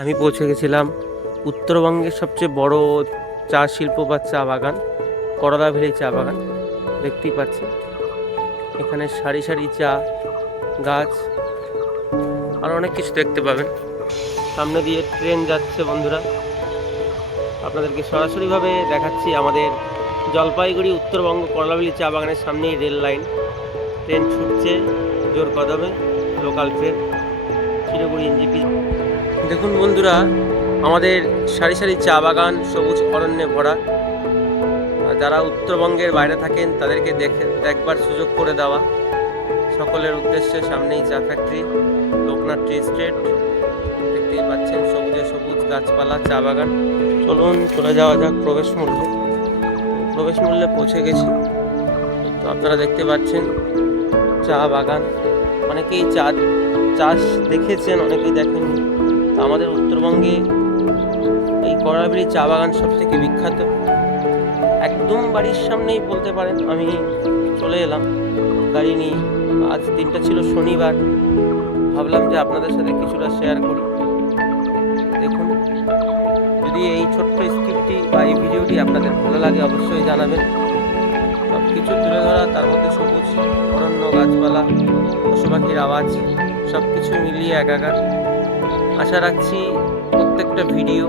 আমি পৌঁছে গেছিলাম উত্তরবঙ্গের সবচেয়ে বড় চা শিল্প বা চা বাগান করলাভেলি চা বাগান। দেখতেই পাচ্ছেন এখানে সারি সারি চা গাছ আর অনেক কিছু দেখতে পাবেন। সামনে দিয়ে ট্রেন যাচ্ছে বন্ধুরা, আপনাদেরকে সরাসরিভাবে দেখাচ্ছি। আমাদের জলপাইগুড়ি উত্তরবঙ্গ করলাভেলি চা বাগানের সামনেই রেল লাইন, ট্রেন ছুটছে জোর কদমে, লোকাল ট্রেন শিলিগুড়ি এনজেপি। দেখুন বন্ধুরা, আমাদের সারি সারি চা বাগান সবুজ অরণ্যে ভরা। যারা উত্তরবঙ্গের বাইরে থাকেন তাদেরকে দেখবার সুযোগ করে দেওয়া সকলের উদ্দেশ্যে। সামনেই চা ফ্যাক্টরি, লোকনাথ টি এস্টেট দেখতেই পাচ্ছেন, সবুজে সবুজ গাছপালা, চা বাগান। চলুন চলে যাওয়া যাক প্রবেশ মূল্যে পৌঁছে গেছি। তো আপনারা দেখতে পাচ্ছেন চা বাগান, অনেকেই চাষ দেখেছেন, অনেকেই দেখেননি। আমাদের উত্তরবঙ্গে এই করলাভেলি চা বাগান সব থেকে বিখ্যাত। একদম বাড়ির সামনেই বলতে পারেন। আমি চলে এলাম গাড়ি নিয়ে, আজ দিনটা ছিল শনিবার, ভাবলাম যে আপনাদের সাথে কিছুটা শেয়ার করি। দেখুন, যদি এই ছোট্ট স্ক্রিপ্টটি বা এই ভিডিওটি আপনাদের ভালো লাগে অবশ্যই জানাবেন। সব কিছু তুলে ধরা, তার মধ্যে সবুজ অরণ্য, গাছপালা, পশু পাখির আওয়াজ, সব কিছু মিলিয়ে একাকার। আশা রাখছি প্রত্যেকটা ভিডিও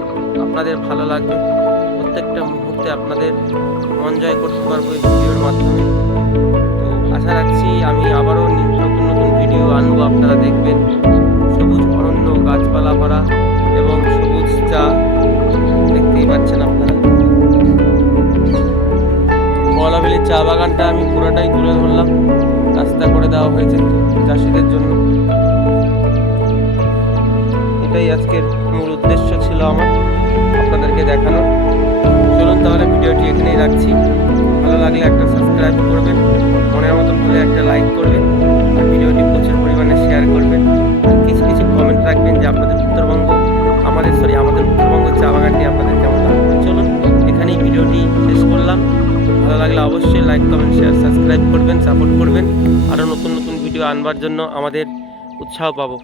আপনাদের ভালো লাগবে, প্রত্যেকটা মুহূর্তে আপনাদের মন জয় করতে পারবো এই ভিডিওর মাধ্যমে। তো আশা রাখছি আমি আবারও নতুন নতুন ভিডিও আনবো, আপনারা দেখবেন। সবুজ অরণ্য, গাছপালা ভরা এবং সবুজ চা দেখতেই পাচ্ছেন আপনারা। করলাভেলি চা বাগানটা আমি পুরোটাই তুলে ধরলাম, রাস্তা করে দেওয়া হয়েছে চাষিদের জন্য। এটাই আজকের মূল উদ্দেশ্য ছিল আমার, আপনাদেরকে দেখানো। চলুন তাহলে ভিডিওটি এখানেই রাখছি। ভালো লাগলে একটা সাবস্ক্রাইব করবেন, মনের মতন হলে একটা লাইক করবেন, আর ভিডিওটি প্রচুর পরিমাণে শেয়ার করবেন। আর কিছু কিছু কমেন্ট রাখবেন যে আপনাদের উত্তরবঙ্গ চা বাগানটি আপনাদের কেমন লাগবে। চলুন এখানেই ভিডিওটি শেষ করলাম। ভালো লাগলে অবশ্যই লাইক, কমেন্ট, শেয়ার, সাবস্ক্রাইব করবেন, সাপোর্ট করবেন। আরও নতুন নতুন ভিডিও আনবার জন্য আমাদের উৎসাহ পাবো।